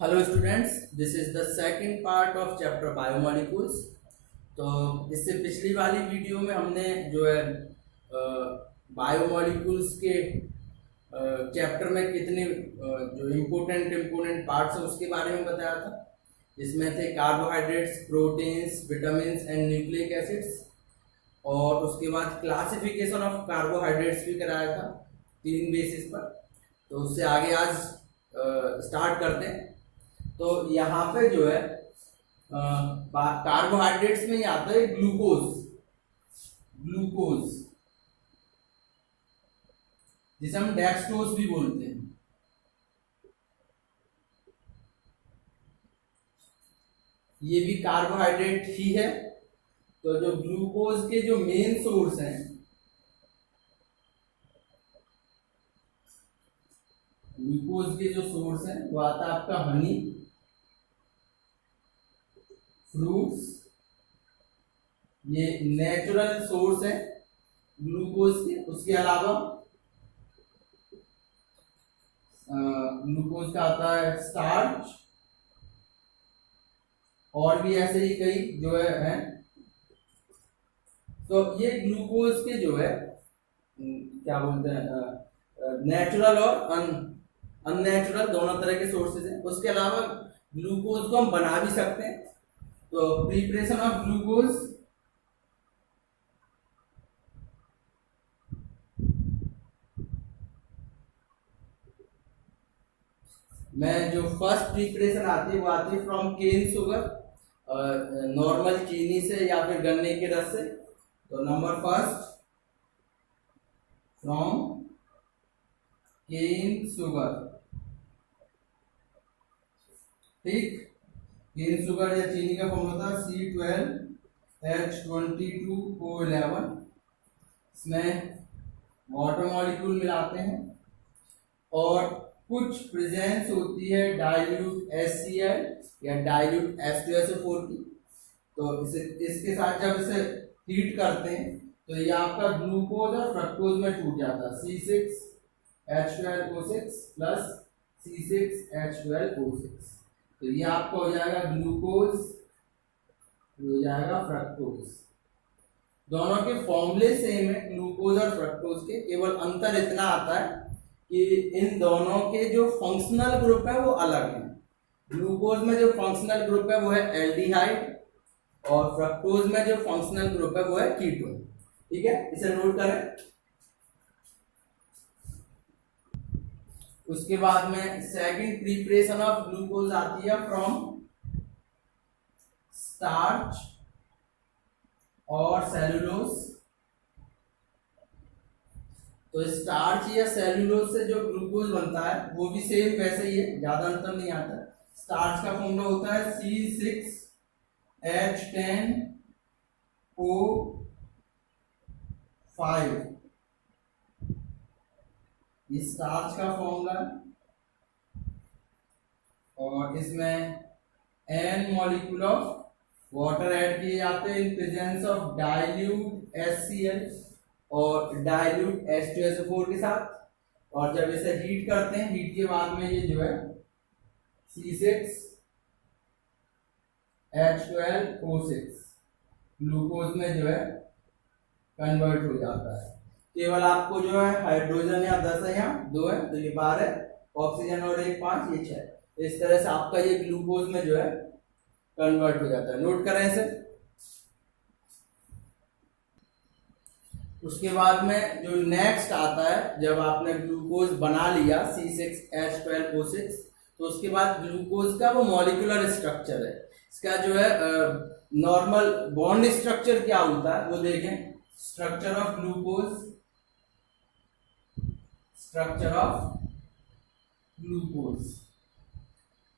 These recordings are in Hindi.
Hello students, this is the second part of chapter biomolecules. तो इससे पिछली वाली वीडियो में हमने जो है बायोमोलिक्यूल्स के चैप्टर में कितने जो इम्पोर्टेंट पार्ट्स हैं उसके बारे में बताया था। जिसमें थे carbohydrates, proteins, vitamins and nucleic acids. और उसके बाद क्लासिफिकेशन ऑफ कार्बोहाइड्रेट्स भी कराया था 3 बेसिस पर। तो उससे आगे आज स्टार्ट करते हैं। तो यहाँ पे जो है कार्बोहाइड्रेट्स में ही आता है ग्लूकोज। ग्लूकोज जिसे हम डेक्सट्रोज भी बोलते हैं। ये भी कार्बोहाइड्रेट ही है। तो जो ग्लूकोज के जो मेन सोर्स हैं, ग्लूकोज के जो सोर्स हैं वो आता है आपका हनी, फ्रूट्स। ये नेचुरल सोर्स है ग्लूकोज के। उसके अलावा ग्लूकोज का आता है स्टार्च, और भी ऐसे ही कई जो है। तो ये ग्लूकोज के जो है क्या बोलते हैं, नेचुरल और अननेचुरल दोनों तरह के सोर्सेज हैं। उसके अलावा ग्लूकोज को हम बना भी सकते हैं। तो प्रिपरेशन ऑफ ग्लूकोज, में जो फर्स्ट प्रिपरेशन आती है वो आती है फ्रॉम केन शुगर, नॉर्मल चीनी से या फिर गन्ने के रस से। तो number first from cane sugar, ठीक। केन शुगर या चीनी का फॉर्मूला था C12H22O11। इसमें वाटर मॉलिक्यूल मिलाते हैं और कुछ प्रेजेंस होती है डाइल्यूट HCl या डाइल्यूट H2SO4 की। तो इसके साथ जब इसे हीट करते हैं तो ये आपका ग्लूकोज और फ्रक्टोज में टूट जाता है, C6H12O6 प्लस C6H12O6। तो ये आपका हो जाएगा ग्लूकोज, हो जाएगा फ्रक्टोज। दोनों के फॉर्मूले सेम है ग्लूकोज और फ्रक्टोज के, केवल अंतर इतना आता है कि इन दोनों के जो फंक्शनल ग्रुप है वो अलग है। ग्लूकोज में जो फंक्शनल ग्रुप है वो है एल्डिहाइड, और फ्रक्टोज में जो फंक्शनल ग्रुप है वो है कीटोन। ठीक है, इसे नोट करें। उसके बाद में सेकंड प्रिपरेशन ऑफ ग्लूकोज आती है फ्रॉम स्टार्च और सेलुलोज। तो स्टार्च या सेलुलोज से जो ग्लूकोज बनता है वो भी सेम वैसे ही है, ज्यादा अंतर नहीं आता। स्टार्च का फॉर्मूला होता है C6H10O5। ये स्टार्च का फॉर्मूला है। और इसमें n molecule of water add किए जाते हैं in presence of dilute HCl और डाइल्यूट H2SO4 के साथ। और जब इसे हीट करते हैं, हीट के बाद में ये जो है C6H12O6 ग्लूकोज में जो है कन्वर्ट हो जाता है। केवल आपको जो है हाइड्रोजन या 10 है, यहाँ 2 है तो ये 12 है, ऑक्सीजन और 1 5, ये 6। इस तरह से आपका ये ग्लूकोज में जो है कन्वर्ट हो जाता है। नोट करें इसे। उसके बाद में जो नेक्स्ट आता है, जब आपने ग्लूकोज बना लिया C6H12O6, तो उसके बाद ग्लूकोज का वो मॉलिक्यूलर स्ट्रक्चर है। इसका जो है नॉर्मल बॉन्ड स्ट्रक्चर क्या होता है वो देखें। Structure of glucose, structure of glucose.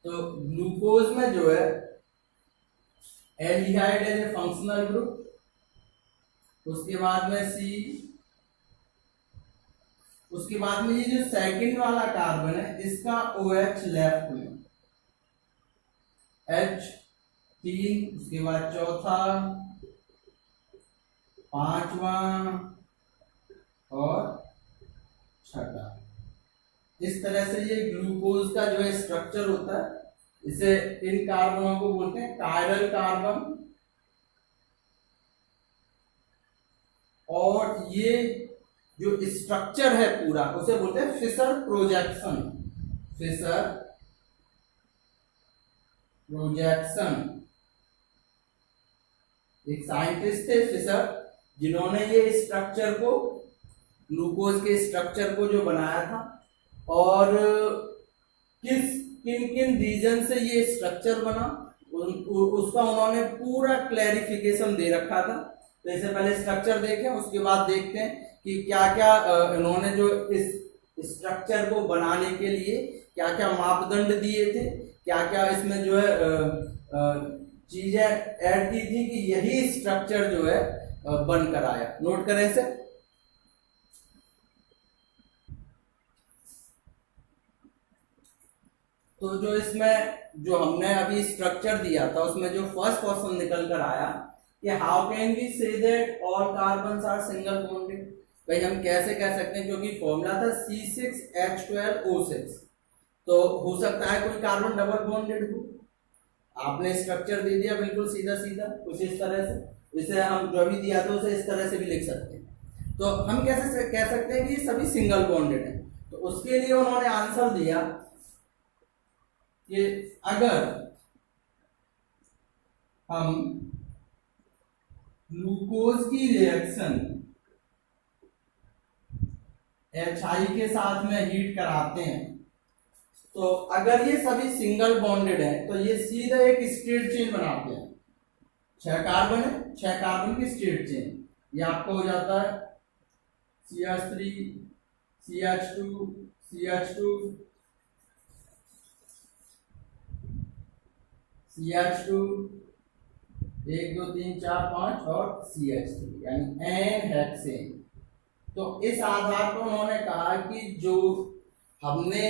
तो ग्लूकोज में जो है aldehyde as a functional group. उसके बाद में C, उसके बाद में ये जो सेकंड वाला कार्बन है इसका OH लेफ्ट में, H3, उसके बाद चौथा, पांचवा और छठा। इस तरह से ये ग्लूकोज का जो है स्ट्रक्चर होता है। इसे इन कार्बनों को बोलते हैं कायरल कार्बन। और ये जो स्ट्रक्चर है पूरा उसे बोलते हैं फिशर प्रोजेक्शन। Fischer projection. एक साइंटिस्ट थे फिशर, जिन्होंने ये स्ट्रक्चर को, ग्लूकोज के स्ट्रक्चर को जो बनाया था, और किन किन रीजन से ये स्ट्रक्चर बना उसका उन्होंने पूरा क्लैरिफिकेशन दे रखा था। तो इससे पहले स्ट्रक्चर देखें, उसके बाद देखते हैं कि क्या क्या इन्होंने जो इस स्ट्रक्चर को बनाने के लिए क्या क्या मापदंड दिए थे, क्या क्या इसमें जो है चीजें ऐड की थी कि यही स्ट्रक्चर जो है बनकर आया। नोट करें इसे। तो जो इसमें जो हमने अभी स्ट्रक्चर दिया था उसमें जो फर्स्ट क्वेश्चन निकल कर आया कि how can we say that all carbons are single bonded. भाई हम कैसे कह सकते हैं, क्योंकि फॉर्मूला था C6H12O6, तो हो सकता है कोई कार्बन डबल बॉन्डेड हो। आपने स्ट्रक्चर दे दिया बिल्कुल सीधा सीधा कुछ इस तरह से, इसे हम जो भी दिया था उसे इस तरह से भी लिख सकते हैं। तो हम कैसे कह सकते हैं कि ये सभी सिंगल बॉन्डेड है। तो उसके लिए उन्होंने आंसर दिया कि अगर हम ग्लूकोज की रिएक्शन HI के साथ में हीट कराते हैं, तो अगर ये सभी सिंगल बॉन्डेड है तो ये सीधा एक स्ट्रेट चेन बनाते हैं। 6 कार्बन है, 6 कार्बन की स्ट्रेट चेन। ये आपको हो जाता है CH3 CH2 CH2 CH2 1 2 3 4 5 और CH3 यानी एन हेक्सेन। तो इस आधार पर उन्होंने कहा कि जो हमने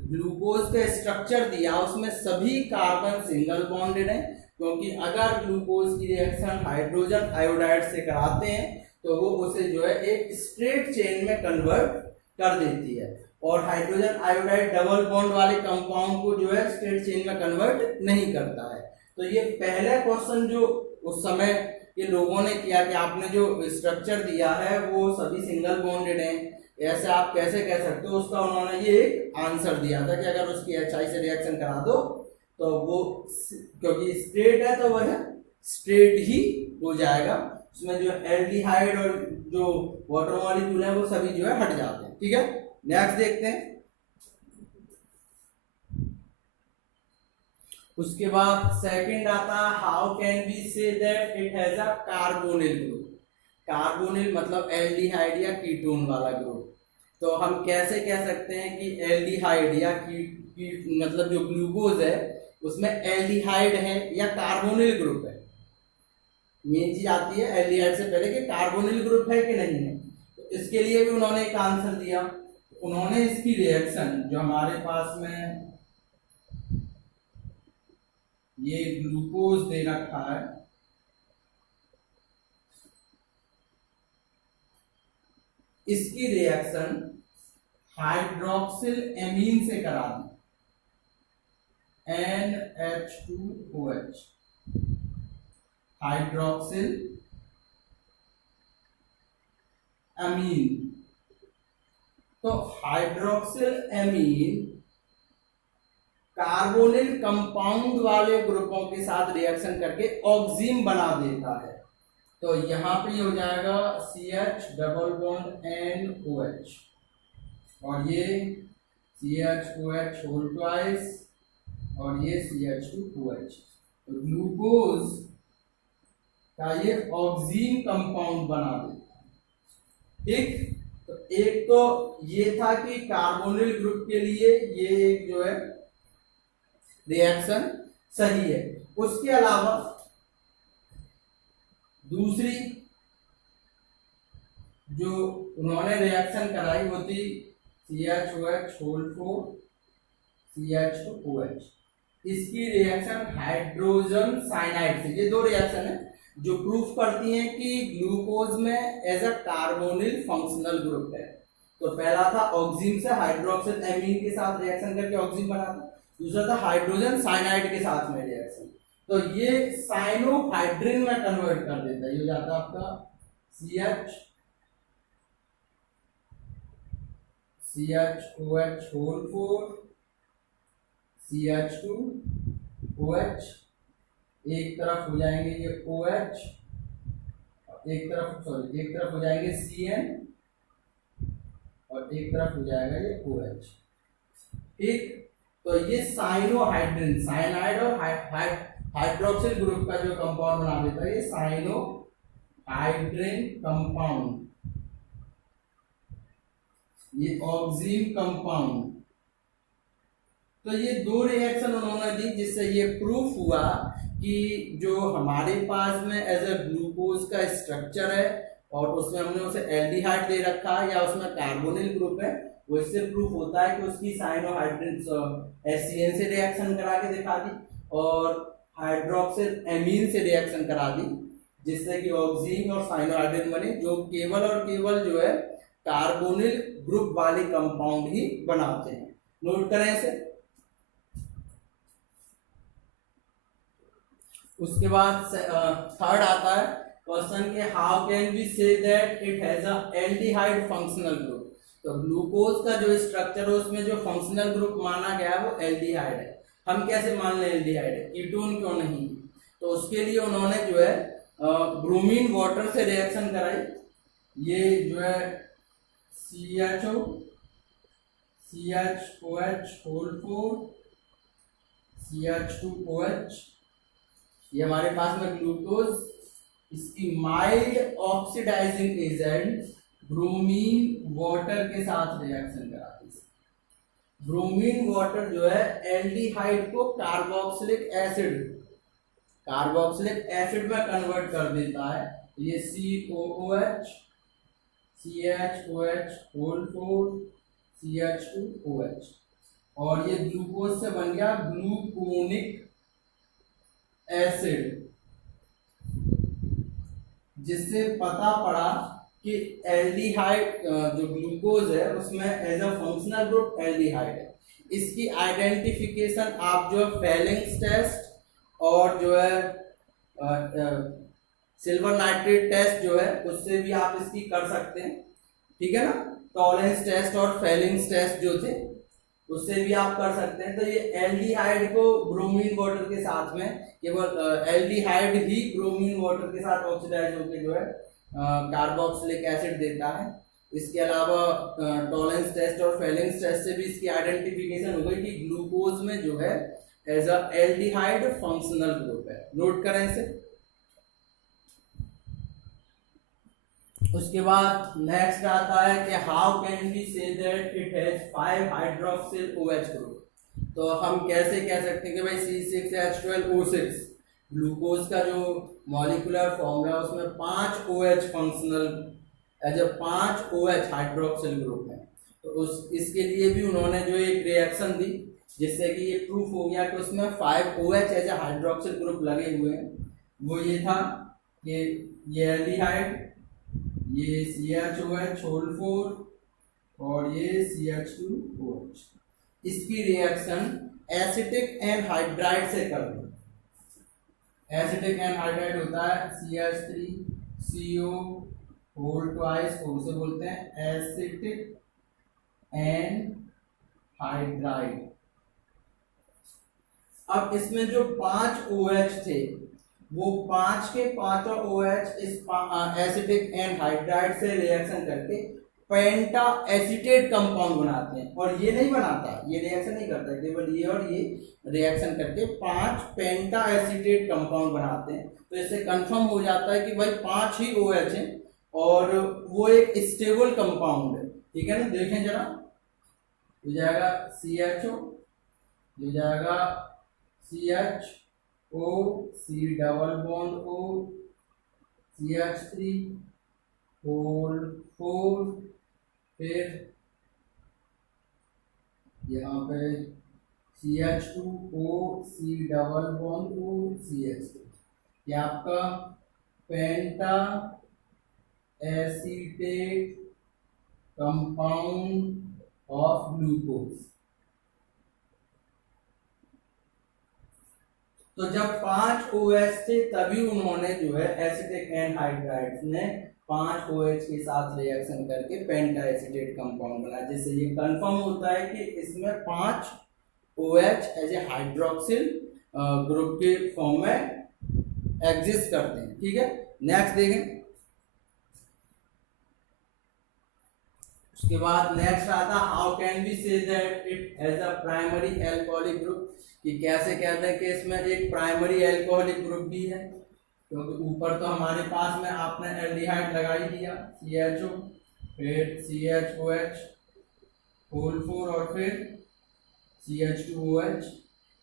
ग्लूकोज का स्ट्रक्चर दिया उसमें सभी कार्बन सिंगल बॉन्डेड हैं, क्योंकि अगर ग्लूकोज की रिएक्शन हाइड्रोजन आयोडाइड से कराते हैं तो वो उसे जो है एक स्ट्रेट चेन में कन्वर्ट कर देती है, और हाइड्रोजन आयोडाइड डबल बॉन्ड वाले कंपाउंड को जो है स्ट्रेट चेन में कन्वर्ट नहीं करता है। तो ये पहला क्वेश्चन जो उस समय ये लोगों ने किया कि आपने जो स्ट्रक्चर दिया है वो सभी सिंगल बॉन्डेड हैं, ऐसे आप कैसे कह सकते हो, उसका उन्होंने ये एक आंसर दिया था कि अगर उसकी HI से रिएक्शन करा दो तो वो क्योंकि स्ट्रेट है तो वह स्ट्रेट ही हो जाएगा, उसमें जो एल्डिहाइड और जो वाटर मॉलिक्यूल है वो सभी जो है हट जाते हैं। ठीक है, नेक्स्ट देखते हैं। उसके बाद सेकंड आता है how can we say that it has a carbonyl group. Carbonyl मतलब एल्डिहाइड या कीटोन वाला ग्रुप। तो हम कैसे कह सकते हैं कि एल्डिहाइड या मतलब जो ग्लूकोज है उसमें एल्डिहाइड है या कार्बोनिल ग्रुप है। मेन चीज आती है एल्डिहाइड से पहले कि कार्बोनिल ग्रुप है कि नहीं है। तो इसके लिए भी उन्होंने एक आंसर दिया। उन्होंने इसकी रिएक्शन जो हमारे पास में ये ग्लूकोज दे रखा है, इसकी रिएक्शन हाइड्रोक्सिल एमीन से करा दी, NH2OH, हाइड्रोक्सिल एमीन। तो हाइड्रोक्सिल एमीन कार्बोनिल कंपाउंड वाले ग्रुपों के साथ रिएक्शन करके ऑक्सीन बना देता है। तो यहां पे हो जाएगा CH डबल बॉन्ड NOH और ये CHOH होल ट्वाइस और ये CH2OH। तो ग्लूकोज का ये ऑक्सीन कंपाउंड बना देता है। ठीक, तो एक तो ये था कि कार्बोनिल ग्रुप के लिए ये जो है रिएक्शन सही है। उसके अलावा दूसरी जो उन्होंने रिएक्शन कराई वो थी CHOH होल 4 CH2OH। इसकी रिएक्शन हाइड्रोजन साइनाइड से, ये दो रिएक्शन है जो प्रूफ करती हैं कि ग्लूकोज में as a carbonyl functional group है। तो पहला था ऑक्सीन से हाइड्रोक्सिल एमीन के साथ रिएक्शन करके ऑक्सीन बना था, दूसरा था हाइड्रोजन साइनाइड के साथ में रिएक्शन, तो ये साइनोहाइड्रिन में कन्वर्ट कर देता है। ये हो जाता है आपका CH होल 4 CH2OH, एक तरफ हो जाएंगे ये OH, एक तरफ हो जाएंगे CN और एक तरफ हो जाएगा ये OH। ठीक, तो ये साइनोहाइड्रिन, साइनाइड और हाइड्रोक्सिल ग्रुप का जो कंपाउंड बना देता है ये साइनोहाइड्रिन कंपाउंड, ये ऑक्सीन कंपाउंड। तो ये दो रिएक्शन उन्होंने दी जिससे ये प्रूफ हुआ कि जो हमारे पास में एज ए ग्लूकोज का स्ट्रक्चर है और उसमें हमने उसे एल्डिहाइड दे रखा है या उसमें कार्बोनिल ग्रुप है, वो इससे प्रूफ होता है कि उसकी साइनोहाइड्रिन HCN से रिएक्शन करा के दिखा दी और हाइड्रोक्सिल एमीन से रिएक्शन करा दी, जिससे कि ऑक्सीन और साइनोहाइड्रिन बने, जो केवल और केवल जो है कार्बोनिल ग्रुप वाले कंपाउंड ही बनाते हैं। नोट करें इसे। उसके बाद थर्ड आता है क्वेश्चन के how can we say that it has a aldehyde functional group. तो ग्लूकोज का जो स्ट्रक्चर है उसमें जो फंक्शनल ग्रुप माना गया है वो एल्डिहाइड है। हम कैसे मान लें एल्डिहाइड है, कीटोन क्यों नहीं? तो उसके लिए उन्होंने जो है ब्रोमीन वाटर से रिएक्शन कराई। ये जो है CHOH होल 4 CH2OH, ये हमारे पास में ग्लूकोज, इसकी mild oxidising agent bromine water के साथ रिएक्शन कराती है। ब्रोमीन वाटर जो है एल्डिहाइड को कार्बोक्सिलिक एसिड में कन्वर्ट कर देता है। ये COOH CHOH होल 4 CH2OH और ये ग्लूकोज से बन गया ग्लूकोनिक एसिड, जिससे पता पड़ा कि एल्डिहाइड जो ग्लूकोज है उसमें as a functional group aldehyde है। इसकी आइडेंटिफिकेशन आप जो फेलिंग्स टेस्ट और जो है सिल्वर नाइट्रेट टेस्ट जो है उससे भी आप इसकी कर सकते हैं, ठीक है ना। टॉलरेंस टेस्ट और फेलिंग्स टेस्ट जो थे उससे भी आप कर सकते हैं। तो ये एल्डिहाइड को ब्रोमीन वाटर के साथ में, केवल एल्डिहाइड ही ब्रोमीन वाटर के साथ ऑक्सीडाइज होकर जो है कार्बोक्सिलिक एसिड देता है। इसके अलावा टॉलरेंस टेस्ट और फेलिंग्स टेस्ट से भी इसकी आइडेंटिफिकेशन हो गई कि ग्लूकोज में जो है as a aldehyde functional group है। नोट करें इसे। उसके बाद नेक्स्ट आता है कि how can we say that it has 5 hydroxyl OH group. तो हम कैसे कह सकते हैं कि भाई C6H12O6 ग्लूकोज का जो मॉलिक्यूलर फॉर्मूला है उसमें 5 OH functional as a 5 OH hydroxyl group है। तो इसके लिए भी उन्होंने जो एक रिएक्शन दी जिससे कि ये प्रूफ हो गया कि उसमें 5 OH as a hydroxyl group लगे हुए हैं। वो ये था कि ये एल्डिहाइड, ये CHOH होल 4 और ये CH2OH, इसकी रिएक्शन एसिटिक एनहाइड्राइड से कर दो। एसिटिक एनहाइड्राइड होता है CH3CO होल ट्वाइस, उसे बोलते हैं एसिटिक एनहाइड्राइड। अब इसमें जो 5 OH थे वो 5 के 5 OH इस एसिटिक एनहाइड्राइड से रिएक्शन करके पेंटा एसीटेट कंपाउंड बनाते हैं। और ये नहीं बनाता, ये रिएक्शन नहीं करता, केवल ये और ये रिएक्शन करके 5 पेंटा एसीटेट कंपाउंड बनाते हैं। तो इससे कंफर्म हो जाता है कि भाई 5 ही OH हैं और वो एक स्टेबल कंपाउंड है, ठीक है ना। देखें जरा, हो जाएगा CHO, हो जाएगा CHO, C double bond O, CH3 whole 4, फिर यहाँ पे CH2O, C double bond O, CH3, ये आपका पेंटा एसीटेट कंपाउंड ऑफ ग्लूकोज। तो जब 5 OH थे तभी उन्होंने जो है एसिटिक एनहाइड्राइड्स ने 5 OH के साथ रिएक्शन करके पेंटा एसिटेट कंपाउंड बनाया, जिससे ये कंफर्म होता है कि इसमें 5 OH as a hydroxyl group के फॉर्म में एग्जिस्ट करते हैं। ठीक है, नेक्स्ट देखें। उसके बाद नेक्स्ट आता how can we say that it has a primary alcoholic group, कि कैसे कहते हैं कि इसमें एक प्राइमरी एल्कोहलिक ग्रुप भी है, क्योंकि ऊपर तो हमारे पास में आपने एल्डिहाइड लगा ही दिया CHO, फिर CHOH होल 4 और फिर CH2OH,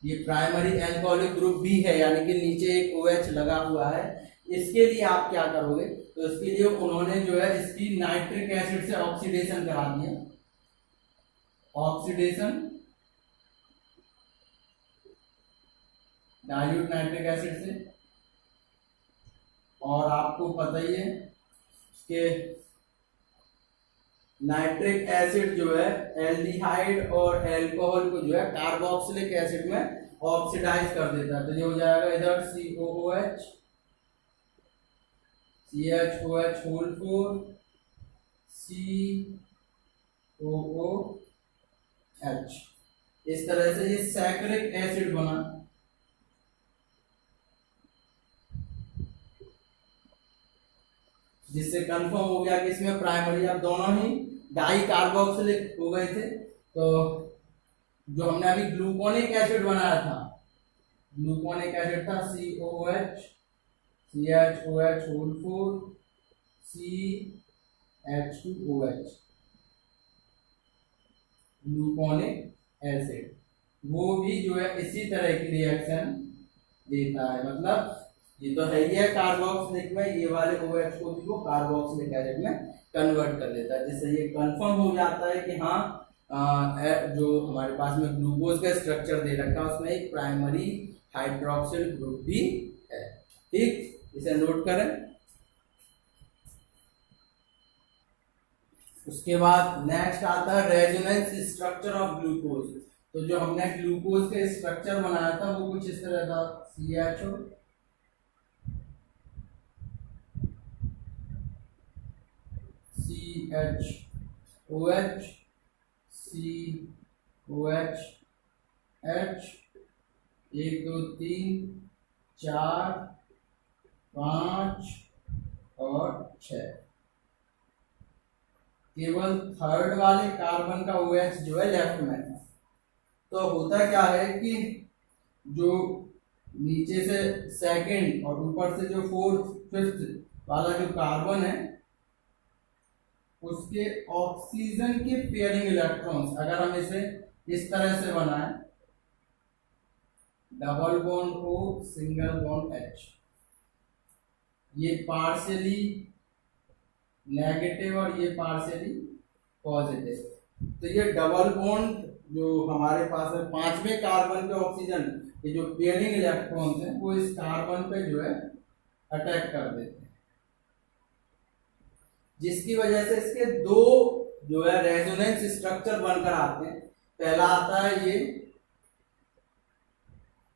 ये प्राइमरी एल्कोहलिक ग्रुप भी है, यानी कि नीचे एक OH लगा हुआ है। इसके लिए आप क्या करोगे, तो इसके लिए उन्होंने जो है इसकी नाइट्रिक एसिड से ऑक्सीडेशन करा दिया, ऑक्सीडेशन डाइल्यूट नाइट्रिक एसिड से। और आपको पता ही है कि नाइट्रिक एसिड जो है एल्डिहाइड और अल्कोहल को जो है कार्बोक्सिलिक एसिड में ऑक्सीडाइज कर देता है, तो ये हो जाएगा इधर COOH CHOH होल 4 COOH। इस तरह से ये सैकरिक एसिड बना, जिससे कंफर्म हो गया कि इसमें प्राइमरी, अब दोनों ही डाई कार्बोक्सिलिक हो गए थे। तो जो हमने अभी ग्लूकोनिक एसिड बनाया था, ग्लूकोनिक एसिड था COOH CHOH whole 4 CH2OH, gluconic acid, वो भी जो है इसी तरह की रिएक्शन देता है। मतलब ये तो है ही है कार्बोक्सिलिक में, ये वाले OH को भी वो कार्बोक्सिलिक एसिड में कन्वर्ट कर देता है, जिससे ये कंफर्म हो जाता है कि हाँ जो हमारे पास में ग्लूकोज का स्ट्रक्चर दे रखा है उसमें एक प्राइमरी हाइड्रोक्सिल ग्रुप भी है। ठीक, इसे नोट करें। उसके बाद नेक्स्ट आता है रेजोनेंस स्ट्रक्चर ऑफ ग्लूकोज। तो जो हमने ग्लूकोज का स्ट्रक्चर बनाया था वो कुछ इस तरह था, CHO CHOH COH H 1 2 3 4 5 और 6। केवल थर्ड वाले कार्बन का OH जो है लेफ्ट में है। तो होता क्या है कि जो नीचे से सेकंड और ऊपर से जो फोर्थ फिफ्थ वाला जो कार्बन है उसके ऑक्सीजन के पेयरिंग इलेक्ट्रॉन्स, अगर हम इसे इस तरह से बनाएं, double bond O single bond H, ये पार्शियली नेगेटिव और ये पार्शियली पॉजिटिव। तो ये डबल बॉन्ड जो हमारे पास है पांचवें कार्बन के ऑक्सीजन के जो पेयरिंग इलेक्ट्रॉन्स हैं वो इस कार्बन पे जो है अटैक कर देते हैं, जिसकी वजह से इसके दो जो है रेजोनेंस स्ट्रक्चर बनकर आते हैं। पहला आता है ये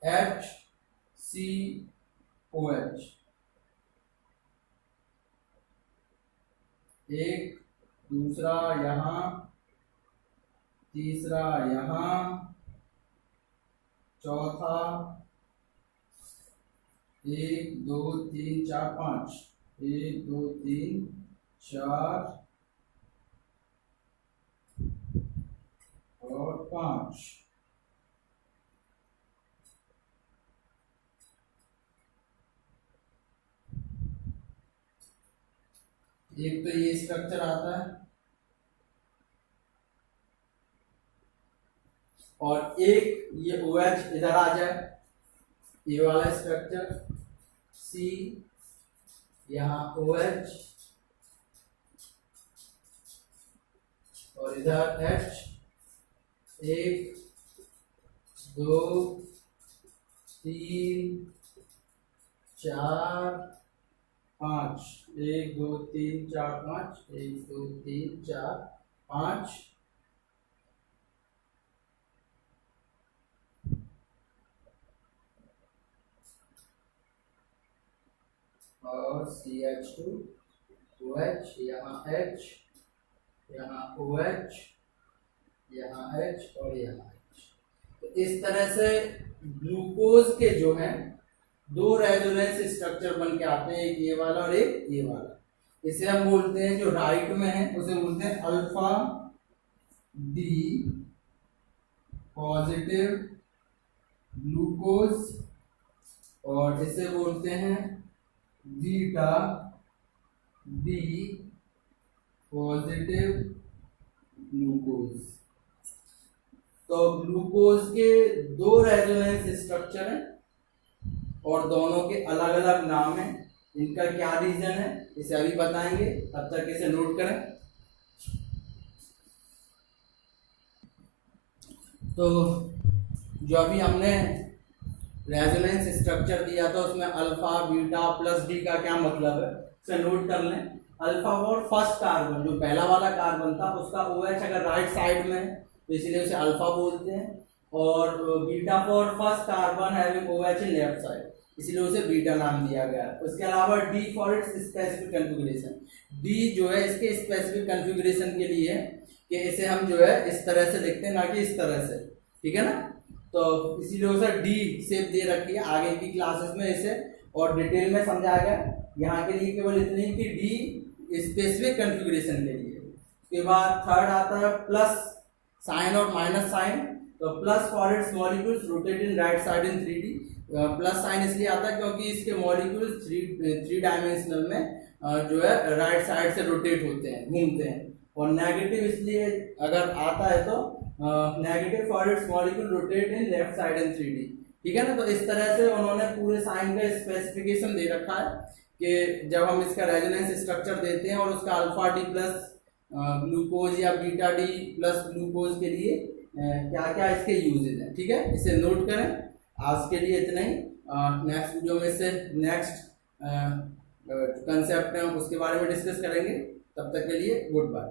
HCOH, एक, दूसरा यहां, तीसरा यहां, चौथा 1 2 3 4 5, 1 2 3 4 और 5। एक तो ये स्ट्रक्चर आता है और एक ये OH इधर आ जाए, ये वाला स्ट्रक्चर C, यहाँ OH और इधर H, 1 2 3 4 5, 1 2 3 4 5, 1 2 3 4 5, और CH2OH, यहाँ H, यहाँ OH, यहाँ H और यहाँ H। तो इस तरह से ग्लूकोज के जो है दो रेजोनेंस स्ट्रक्चर बन के आते हैं, एक ये वाला और एक ये वाला। इसे हम बोलते हैं, जो राइट में है उसे बोलते हैं अल्फा डी पॉजिटिव ग्लूकोज, और इसे बोलते हैं बीटा डी पॉजिटिव ग्लूकोज। तो ग्लूकोज के दो रेजोनेंस स्ट्रक्चर हैं और दोनों के अलग अलग नाम हैं। इनका क्या रीजन है इसे अभी बताएंगे, तब तक इसे नोट करें। तो जो अभी हमने रेजोनेंस स्ट्रक्चर दिया था उसमें अल्फा बीटा प्लस डी का क्या मतलब है इसे नोट कर लें। अल्फा फॉर फर्स्ट कार्बन, जो पहला वाला कार्बन था उसका OH अगर राइट साइड में है तो इसलिए उसे अल्फा बोलते हैं, और beta for first carbon having OH in left side, इसलिए उसे बीटा नाम दिया गया। उसके अलावा D for its specific configuration, D जो है इसके स्पेसिफिक कॉन्फ़िगरेशन के लिए कि इसे हम जो है इस तरह से लिखते हैं, ना कि इस तरह से, ठीक है ना। तो इसीलिए उसे डी शेप दे रखी है। आगे की क्लासेस में इसे और डिटेल में समझाया गया। यहाँ के लिए केवल इतनी कि डी स्पेसिफिक कॉन्फ़िगरेशन के लिए। उसके बाद थर्ड आता है प्लस साइन और माइनस साइन। तो plus for its molecules rotate in right side in 3D। Plus sign इसलिए आता है क्योंकि इसके मॉलिक्यूल्स थ्री डायमेंशनल में जो है राइट साइड से रोटेट होते हैं, घूमते हैं। और नेगेटिव इसलिए अगर आता है तो negative for its molecule rotate in left side in 3D, ठीक है ना। तो इस तरह से उन्होंने पूरे साइन का स्पेसिफिकेशन दे रखा है कि जब हम इसका रेजोनेंस स्ट्रक्चर देते हैं और उसका अल्फा डी प्लस ग्लूकोज या बीटा डी प्लस ग्लूकोज के लिए क्या क्या इसके यूजेज हैं, ठीक है। इसे नोट करें। आज के लिए इतना ही। नेक्स्ट वीडियो में से नेक्स्ट कंसेप्ट है उसके बारे में डिस्कस करेंगे। तब तक के लिए गुड बाय।